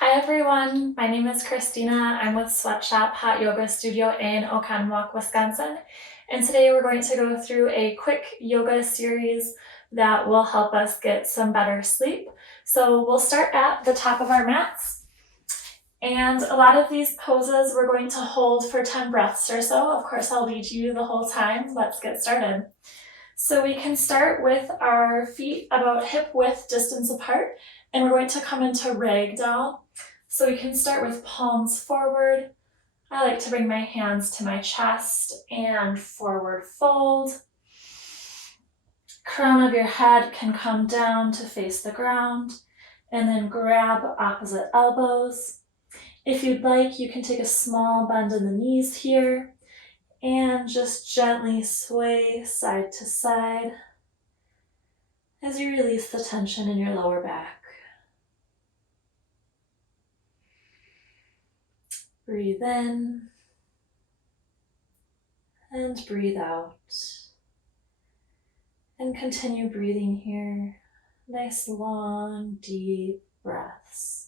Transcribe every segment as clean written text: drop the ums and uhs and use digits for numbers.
Hi everyone, my name is Christina. I'm with Sweatshop Hot Yoga Studio in Oconomowoc, Wisconsin. And today we're going to go through a quick yoga series that will help us get some better sleep. So we'll start at the top of our mats. And a lot of these poses we're going to hold for 10 breaths or so. Of course, I'll lead you the whole time. Let's get started. So we can start with our feet about hip width distance apart, and we're going to come into ragdoll. So we can start with palms forward. I like to bring my hands to my chest and forward fold. Crown of your head can come down to face the ground, and then grab opposite elbows. If you'd like, you can take a small bend in the knees here and just gently sway side to side as you release the tension in your lower back. Breathe in and breathe out. And continue breathing here. Nice, long, deep breaths.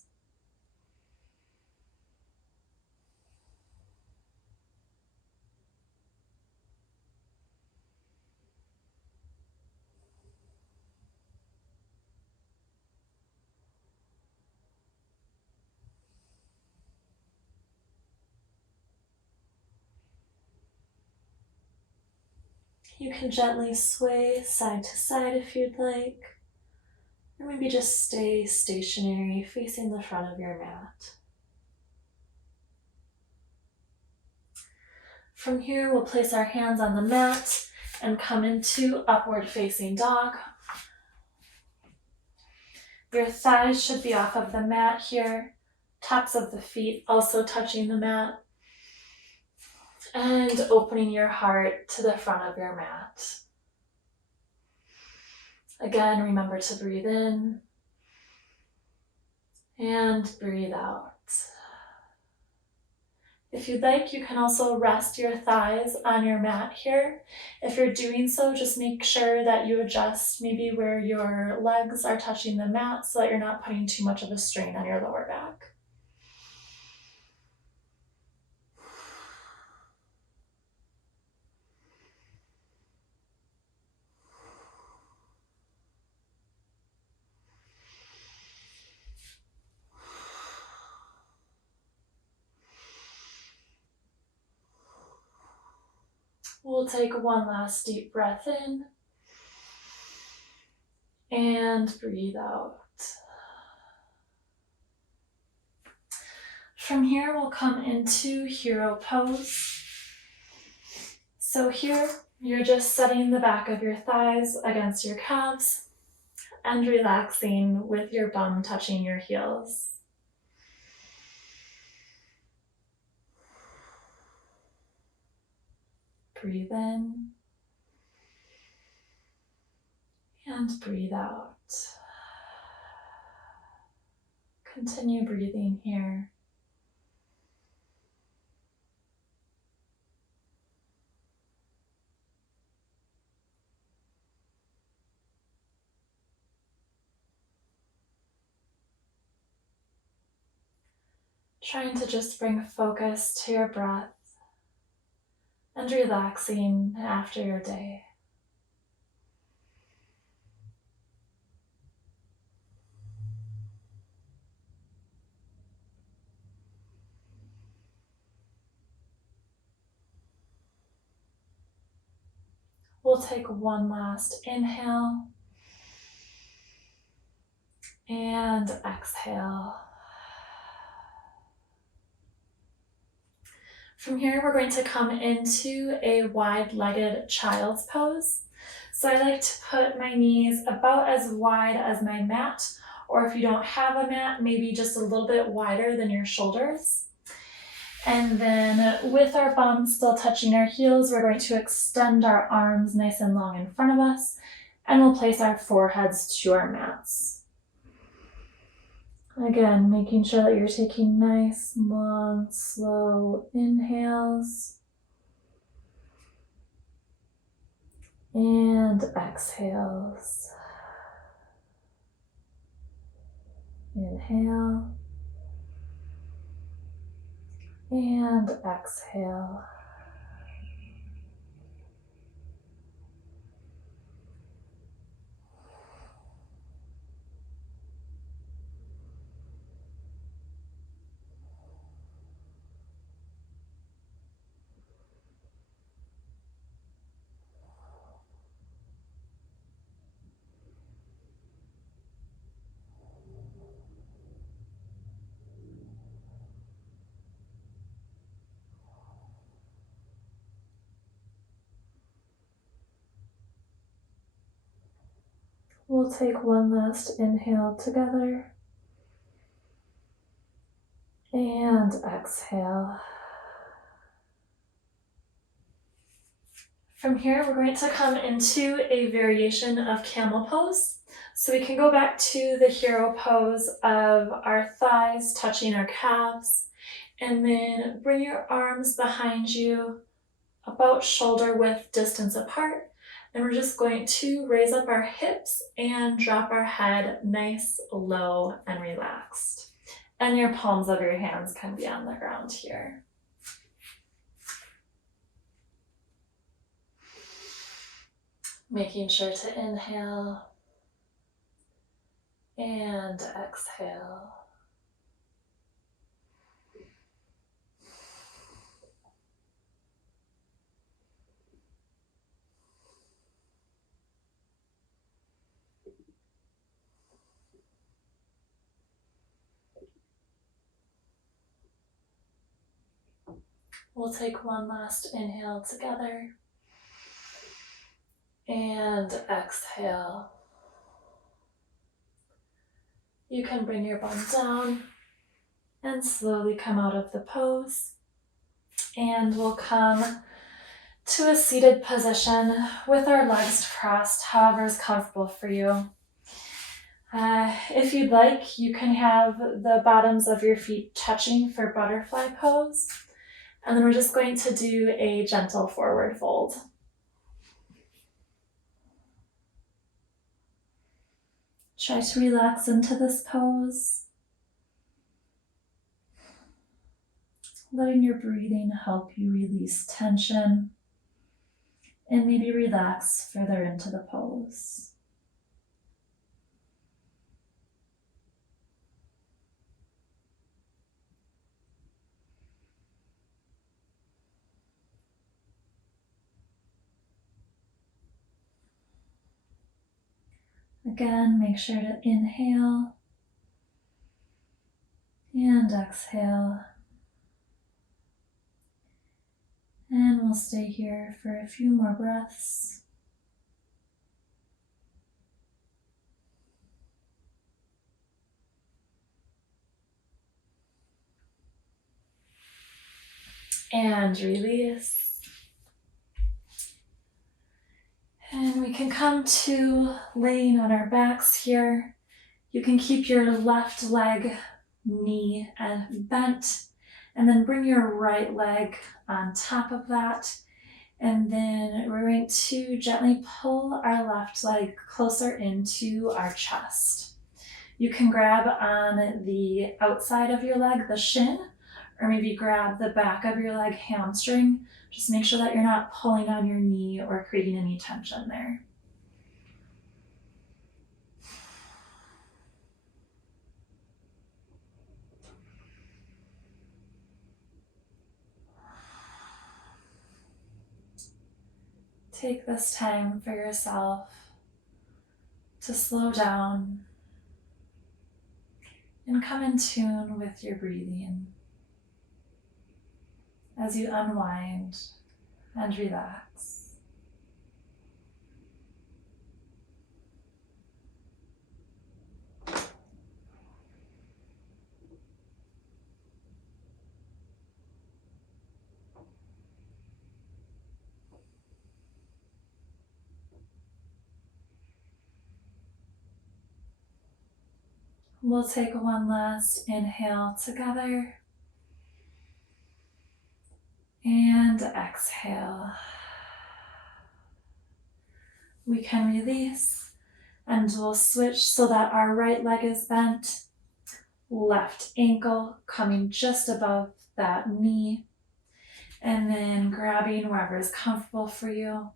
You can gently sway side to side if you'd like, or maybe just stay stationary facing the front of your mat. From here, we'll place our hands on the mat and come into upward facing dog. Your thighs should be off of the mat here, tops of the feet also touching the mat, and opening your heart to the front of your mat. Again, remember to breathe in and breathe out. If you'd like, you can also rest your thighs on your mat here. If you're doing so, just make sure that you adjust maybe where your legs are touching the mat so that you're not putting too much of a strain on your lower back. We'll take one last deep breath in and breathe out. From here, we'll come into hero pose. So here, you're just setting the back of your thighs against your calves and relaxing with your bum touching your heels. Breathe in and breathe out. Continue breathing here. Trying to just bring focus to your breath and relaxing after your day. We'll take one last inhale and exhale. From here, we're going to come into a wide-legged child's pose. So I like to put my knees about as wide as my mat, or if you don't have a mat, maybe just a little bit wider than your shoulders. And then with our bums still touching our heels, we're going to extend our arms nice and long in front of us, and we'll place our foreheads to our mats. Again, making sure that you're taking nice, long, slow inhales and exhales. Inhale And exhale. We'll take one last inhale together and exhale. From here, we're going to come into a variation of camel pose. So we can go back to the hero pose of our thighs touching our calves, and then bring your arms behind you about shoulder width distance apart. And we're just going to raise up our hips and drop our head nice, low, and relaxed. And your palms of your hands can be on the ground here. Making sure to inhale and exhale. We'll take one last inhale together and exhale. You can bring your bum down and slowly come out of the pose. And we'll come to a seated position with our legs crossed, however is comfortable for you. If you'd like, you can have the bottoms of your feet touching for butterfly pose. And then we're just going to do a gentle forward fold. Try to relax into this pose, letting your breathing help you release tension and maybe relax further into the pose. Again, make sure to inhale and exhale. And we'll stay here for a few more breaths. And release. And we can come to laying on our backs here. You can keep your left leg, knee bent, and then bring your right leg on top of that. And then we're going to gently pull our left leg closer into our chest. You can grab on the outside of your leg, the shin, or maybe grab the back of your leg, hamstring. Just make sure that you're not pulling on your knee or creating any tension there. Take this time for yourself to slow down and come in tune with your breathing as you unwind and relax. We'll take one last inhale together and exhale. We can release and we'll switch so that our right leg is bent, left ankle coming just above that knee, and then grabbing wherever is comfortable for you.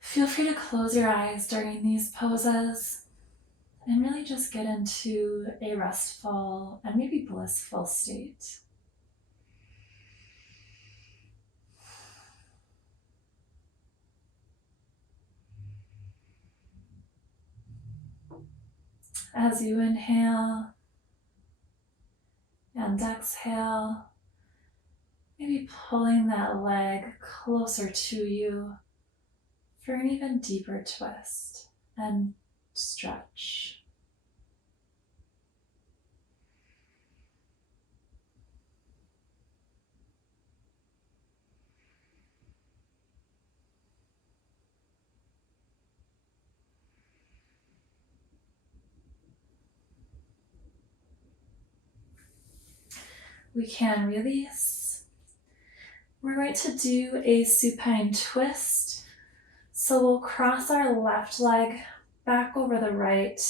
Feel free to close your eyes during these poses and really just get into a restful and maybe blissful state. As you inhale and exhale, maybe pulling that leg closer to you for an even deeper twist and stretch. We can release. We're going to do a supine twist. So we'll cross our left leg back over the right,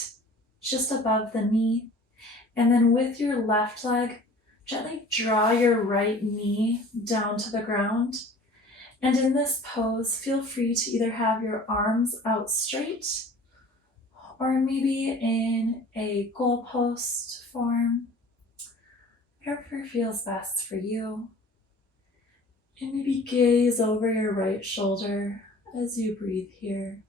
just above the knee. And then with your left leg, gently draw your right knee down to the ground. And in this pose, feel free to either have your arms out straight or maybe in a goalpost form, whatever feels best for you. And maybe gaze over your right shoulder as you breathe here.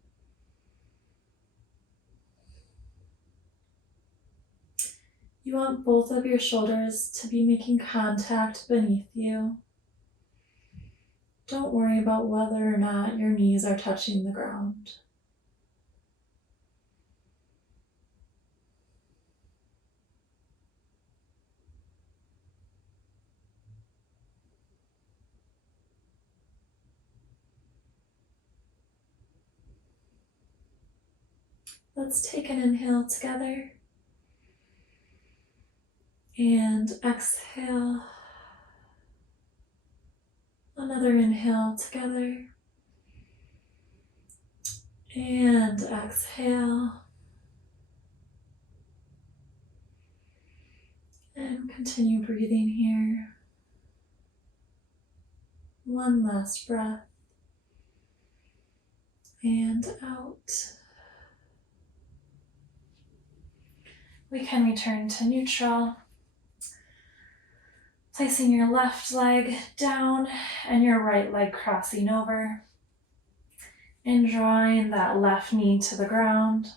You want both of your shoulders to be making contact beneath you. Don't worry about whether or not your knees are touching the ground. Let's take an inhale together and exhale. Another inhale together and exhale. And continue breathing here. One last breath and out. We can return to neutral, placing your left leg down and your right leg crossing over, and drawing that left knee to the ground.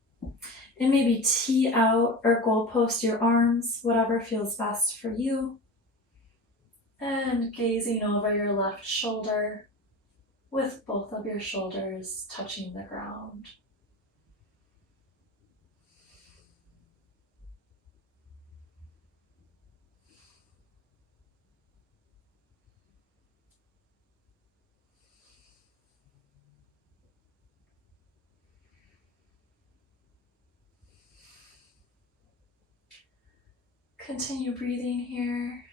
And maybe tee out or goalpost your arms, whatever feels best for you. And gazing over your left shoulder with both of your shoulders touching the ground. Continue breathing here.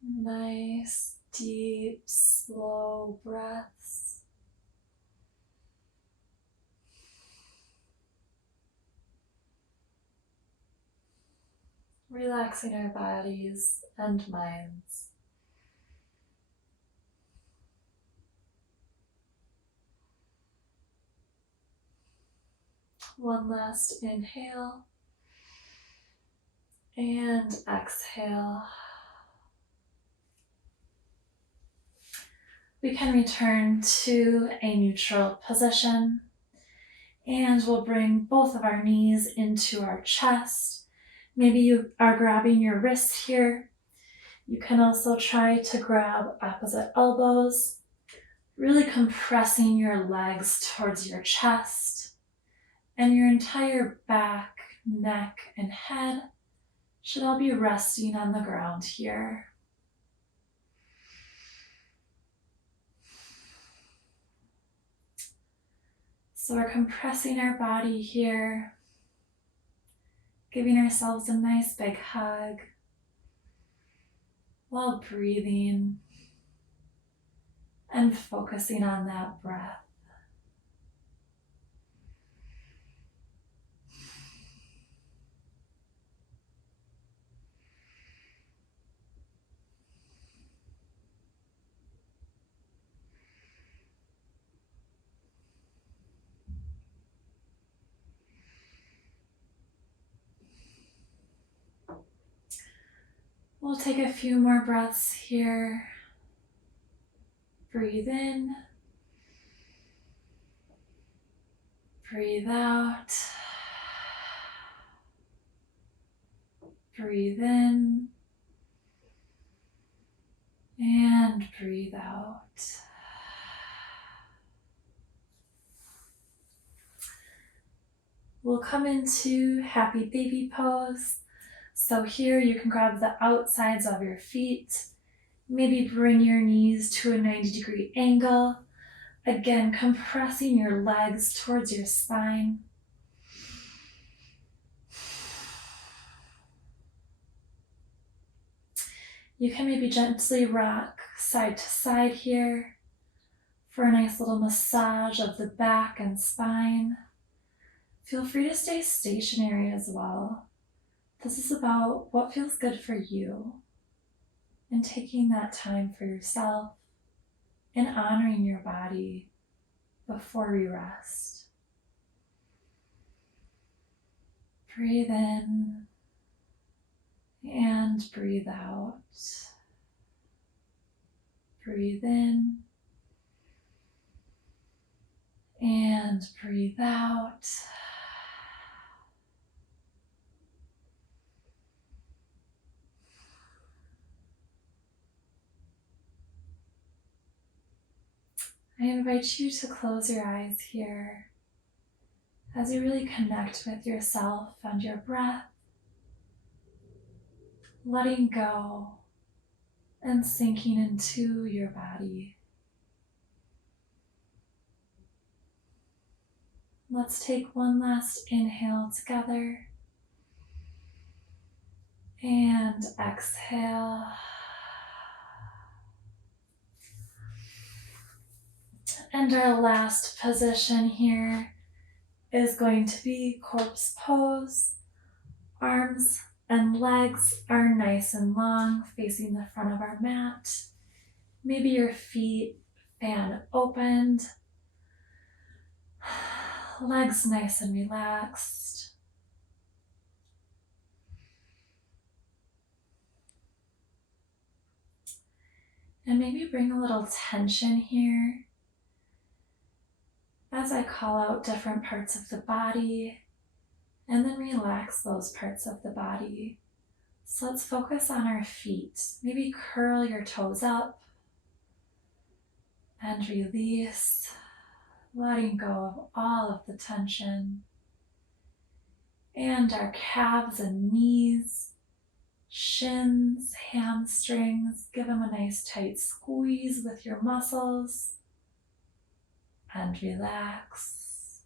Nice, deep, slow breaths. Relaxing our bodies and minds. One last inhale and exhale. We can return to a neutral position, and we'll bring both of our knees into our chest. Maybe you are grabbing your wrists here. You can also try to grab opposite elbows, really compressing your legs towards your chest, and your entire back, neck, and head should all be resting on the ground here. So we're compressing our body here, giving ourselves a nice big hug while breathing and focusing on that breath. We'll take a few more breaths here. Breathe in. Breathe out. Breathe in. And breathe out. We'll come into happy baby pose. So here you can grab the outsides of your feet. Maybe bring your knees to a 90-degree angle. Again, compressing your legs towards your spine. You can maybe gently rock side to side here for a nice little massage of the back and spine. Feel free to stay stationary as well. This is about what feels good for you and taking that time for yourself and honoring your body before we rest. Breathe in and breathe out. Breathe in and breathe out. I invite you to close your eyes here as you really connect with yourself and your breath, letting go and sinking into your body. Let's take one last inhale together and exhale. And our last position here is going to be corpse pose. Arms and legs are nice and long, facing the front of our mat. Maybe your feet fan opened. Legs nice and relaxed. And maybe bring a little tension here as I call out different parts of the body, and then relax those parts of the body. So let's focus on our feet. Maybe curl your toes up and release, letting go of all of the tension. And our calves and knees, shins, hamstrings, give them a nice tight squeeze with your muscles and relax.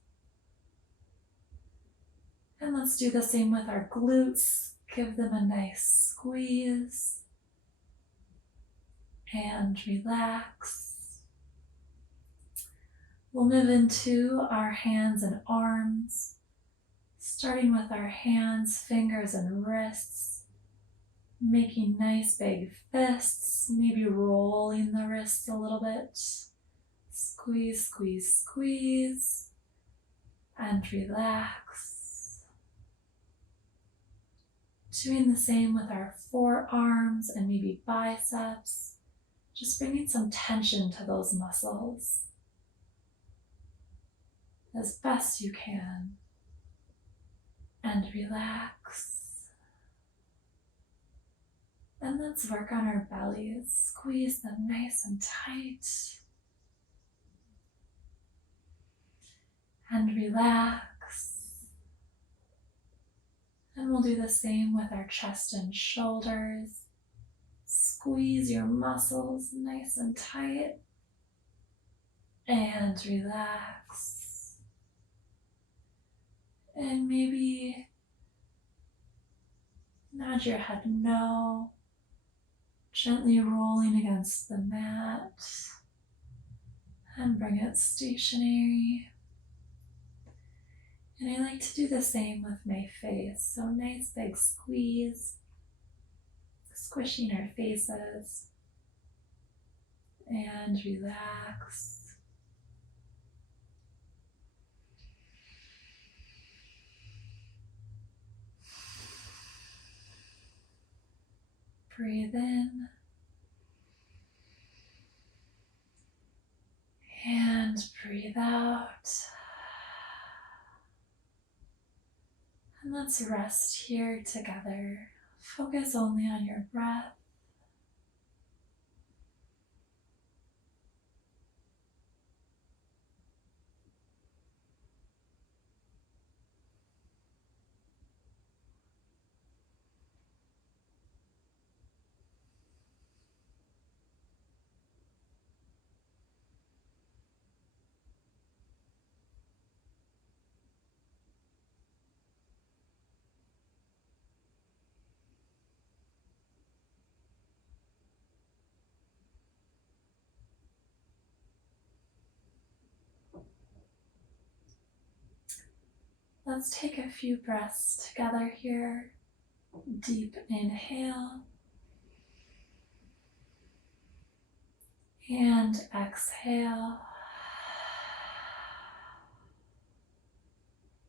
And let's do the same with our glutes. Give them a nice squeeze and relax. We'll move into our hands and arms, starting with our hands, fingers, and wrists, making nice big fists, maybe rolling the wrists a little bit. Squeeze, squeeze, squeeze, and relax. Doing the same with our forearms and maybe biceps, just bringing some tension to those muscles as best you can, and relax. And let's work on our bellies. Squeeze them nice and tight. And relax. And we'll do the same with our chest and shoulders. Squeeze your muscles nice and tight. And relax. And maybe nod your head no. Gently rolling against the mat. And bring it stationary. And I like to do the same with my face. So nice big squeeze, squishing our faces, and relax. Breathe in and breathe out. And let's rest here together. Focus only on your breath. Let's take a few breaths together here. Deep inhale and exhale.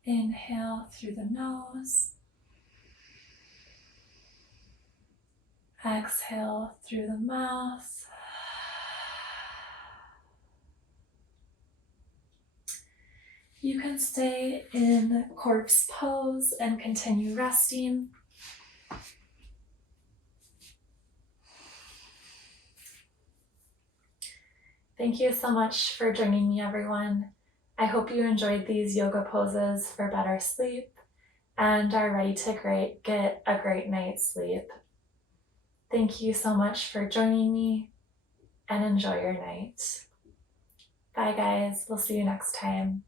Inhale through the nose. Exhale through the mouth. You can stay in corpse pose and continue resting. Thank you so much for joining me, everyone. I hope you enjoyed these yoga poses for better sleep and are ready to get a great night's sleep. Thank you so much for joining me and enjoy your night. Bye guys, we'll see you next time.